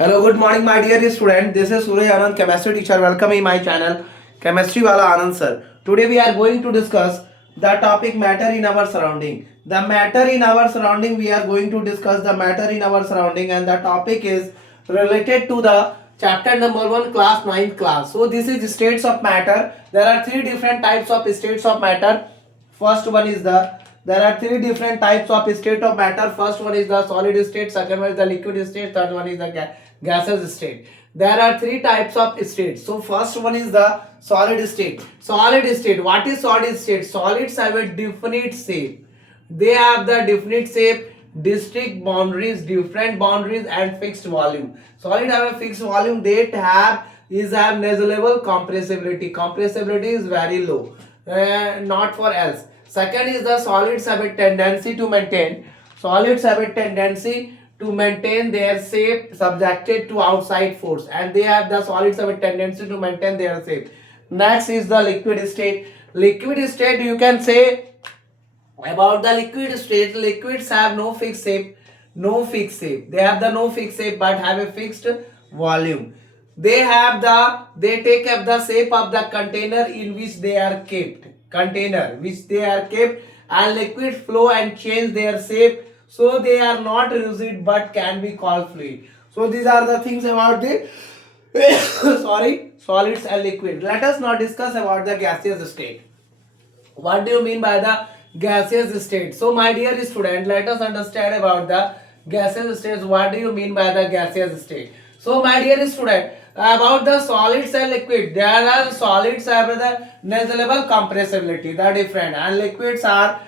Hello, good morning, my dear student. This is Surya Anand, chemistry teacher. Welcome in my channel, Chemistry Wala Anand sir. Today we are going to discuss the topic matter in our surrounding. The matter in our surrounding, we are going to discuss the matter in our surrounding, and the topic is related to the chapter number 1, class 9 class. So this is states of matter. There are three different types of states of matter. First one is there are three different types of state of matter. First one is the solid state, second one is the liquid state, third one is the gaseous state. There are three types of states. So first one is the solid state. Solid state. What is solid state? Solids have a definite shape. They have the definite shape, distinct boundaries, different boundaries, and fixed volume. Solid have a fixed volume. They have negligible compressibility. Compressibility is very low. Not for else. Second is the solids have a tendency to maintain. Solids have a tendency to maintain their shape subjected to outside force, and the solids have a tendency to maintain their shape. Next is the liquid state. Liquid state, you can say about the liquid state, liquids have no fixed shape. No fixed shape. They have the no fixed shape but have a fixed volume. They take up the shape of the container in which they are kept. Container which they are kept, and liquid flow and change their shape, so they are not rigid but can be called fluid. So these are the things about the sorry, solids and liquid. Let us now discuss about the gaseous state. What do you mean by the gaseous state? So my dear student, let us understand about the gaseous states. What do you mean by the gaseous state? So my dear student, about the solids and liquid, there are solids have the negligible compressibility, they are different, and liquids are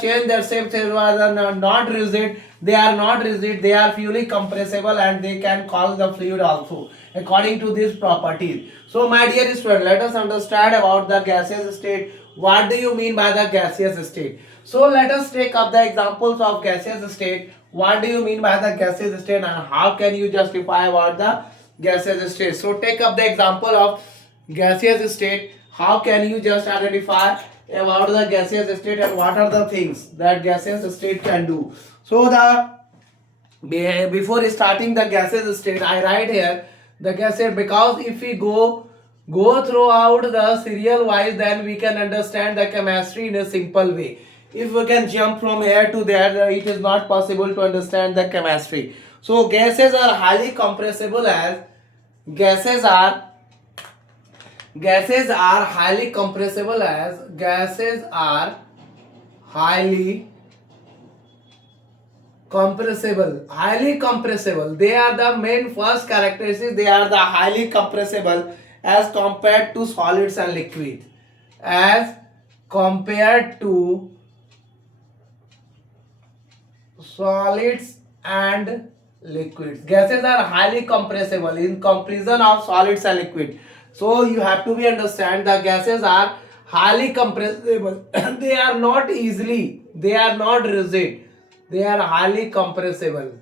changed their shape. They are not rigid. They are not rigid. They are fully compressible, and they can call the fluid also according to these properties. So my dear student, let us understand about the gaseous state. What do you mean by the gaseous state? So let us take up the examples of gaseous state. What do you mean by the gaseous state, and how can you justify about the gaseous state? So take up the example of gaseous state. How can you just identify about the gaseous state, and what are the things that gaseous state can do? So before starting the gaseous state, I write here the gaseous, because if we go throughout the serial wise, then we can understand the chemistry in a simple way. If we can jump from here to there, it is not possible to understand the chemistry. So gases are highly compressible as gases are highly compressible as gases are highly compressible. They are the main first characteristics. They are the highly compressible as compared to solids and liquid. As compared to solids and liquids, gases are highly compressible in comparison of solids and liquid. So you have to be understand the gases are highly compressible. They are not rigid. They are highly compressible.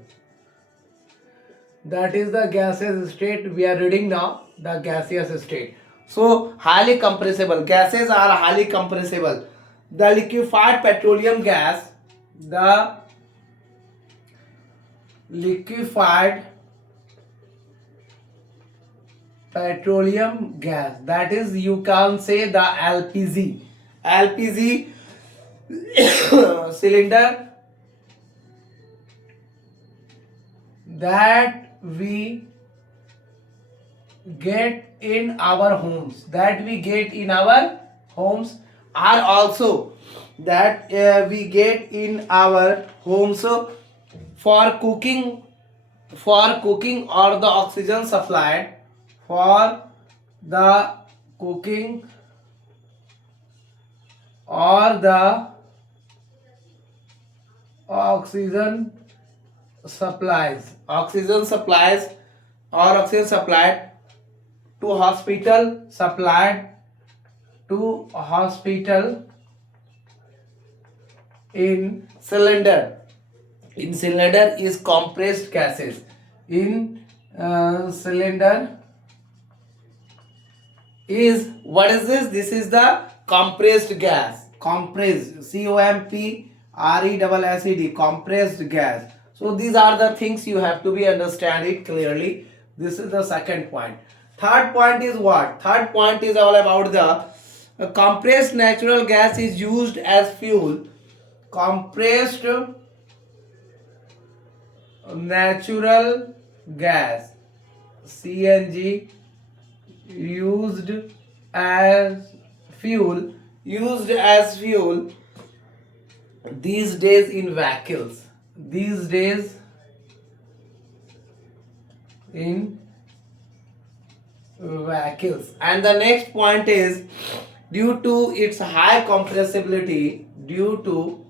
That is the gaseous state we are reading now, the gaseous state. So highly compressible, gases are highly compressible. The liquefied petroleum gas, that is, you can say the LPG cylinder that we get in our homes, are also that we get in our homes for cooking, or the oxygen supplied for the cooking or the oxygen supplies to hospital, in cylinder. In cylinder is compressed gases. In cylinder is, what is this? This is the compressed gas. Compressed, COMPRESSED, compressed gas. So these are the things you have to be understand it clearly. This is the second point. Third point is what? Third point is all about the compressed natural gas is used as fuel. Compressed natural gas CNG used as fuel these days in vehicles. And the next point is due to its high compressibility, due to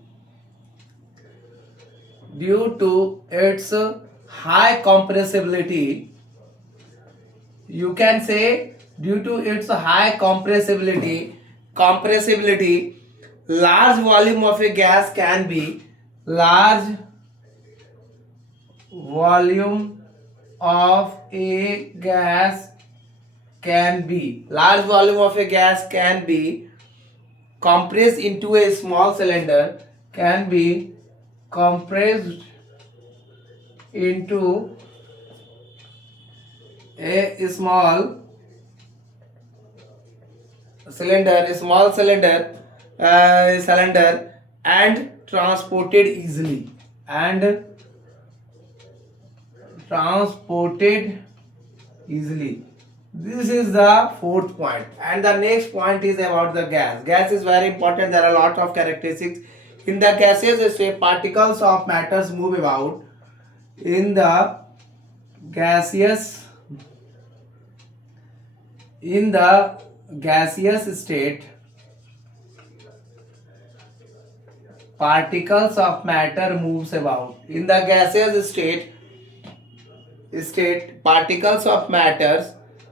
its high compressibility, you can say due to its high compressibility, large volume of a gas can be large volume of a gas can be compressed into a small cylinder, can be compressed into a small cylinder and transported easily This is the fourth point. And the next point is about the gas. Gas is very important. There are a lot of characteristics. In the gaseous state, particles of matters move about. In the gaseous state, particles of matter moves about. In the gaseous state,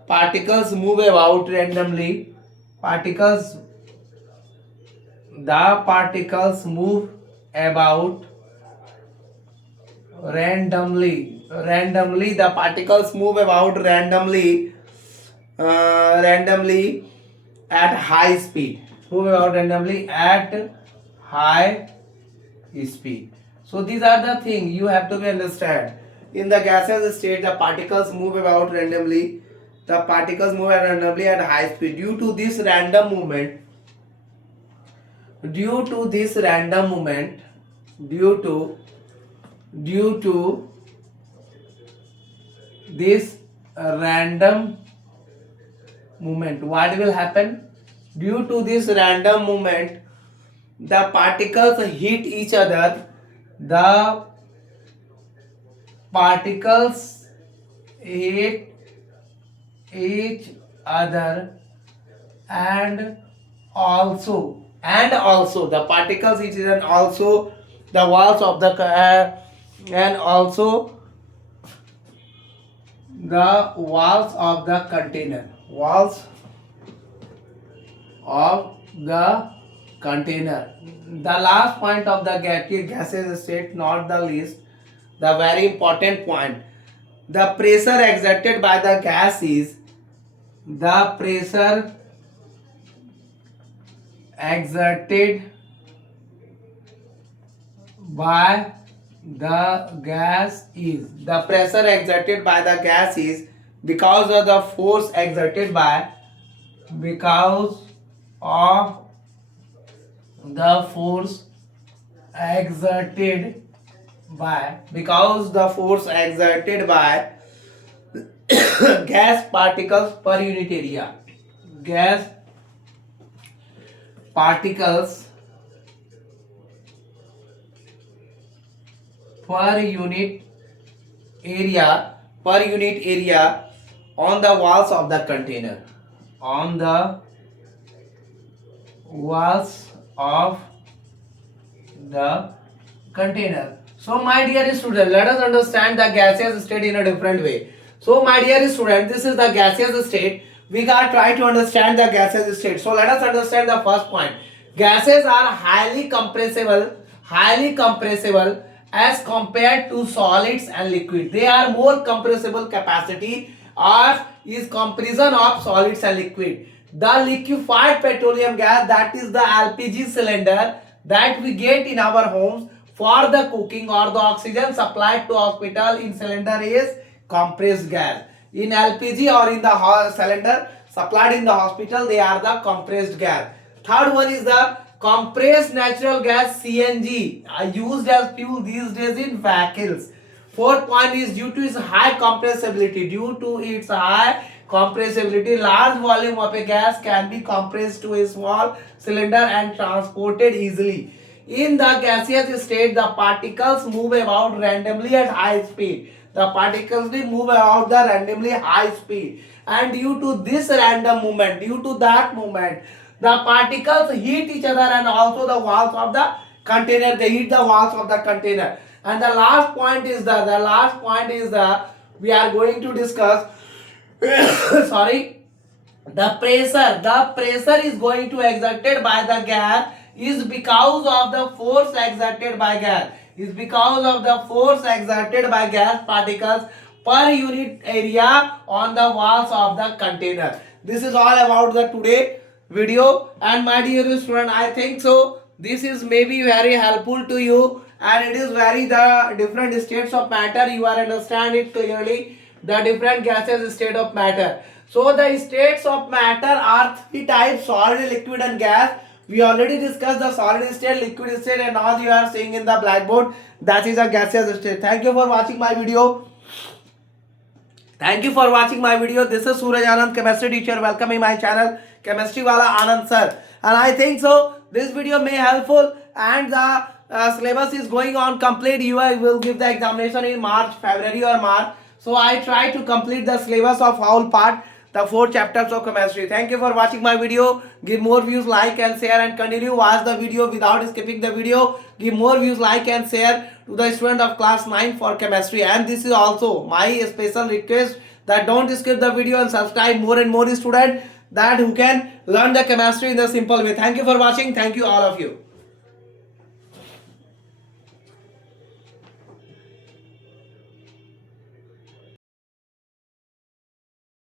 particles move about randomly. The particles move about randomly. The particles move about randomly at high speed. So these are the things you have to be understand. In the gaseous state, the particles move about randomly. The particles move randomly at high speed. Due to this random movement, what will happen? Due to this random movement, the particles hit each other. The particles hit each other and also the particles hit each other and also the walls of the and also the walls of the container. The last point of the gaseous state, not the least, the very important point, the pressure exerted by the gas is the pressure exerted by the gas is because of the force exerted by gas particles per unit area. Gas particles per unit area on the walls of the container. So my dear student, let us understand the gaseous state in a different way. So my dear student, this is the gaseous state. We gotta try to understand the gaseous state. So let us understand the first point. Gases are highly compressible as compared to solids and liquid. They are more compressible capacity or is comparison of solids and liquid. The liquefied petroleum gas, that is the LPG cylinder that we get in our homes, for the cooking or the oxygen supplied to hospital in cylinder is compressed gas. In LPG or in the cylinder supplied in the hospital, they are the compressed gas. Third one is the compressed natural gas CNG, used as fuel these days in vehicles. Fourth point is due to its high compressibility. Due to its high compressibility, large volume of a gas can be compressed to a small cylinder and transported easily. In the gaseous state, the particles move about randomly at high speed. The particles they move about the randomly high speed, and due to this random movement, due to that movement, the particles hit each other and also the walls of the container. They hit the walls of the container. And the last point is the we are going to discuss sorry, the pressure is going to exerted by the gas is because of the force exerted by gas, is because of the force exerted by gas particles per unit area on the walls of the container. This is all about the today video, and my dear student, I think so this is maybe very helpful to you, and it is very the different states of matter you are understand it clearly, the different gases state of matter. So the states of matter are three types: solid, liquid and gas. We already discussed the solid state, liquid state, and all you are seeing in the blackboard, that is a gaseous state. Thank you for watching my video. Thank you for watching my video. This is Suraj Anand, chemistry teacher. Welcome in my channel, Chemistry Wala Anand sir. And I think so this video may helpful, and the syllabus is going on complete. You will give the examination in March, February or March. So I try to complete the syllabus of whole part, the 4 chapters of chemistry. Thank you for watching my video. Give more views, like and share, and continue watch the video without skipping the video. Give more views, like and share to the student of class 9 for chemistry. And this is also my special request that don't skip the video and subscribe more and more students that who can learn the chemistry in the simple way. Thank you for watching. Thank you all of you.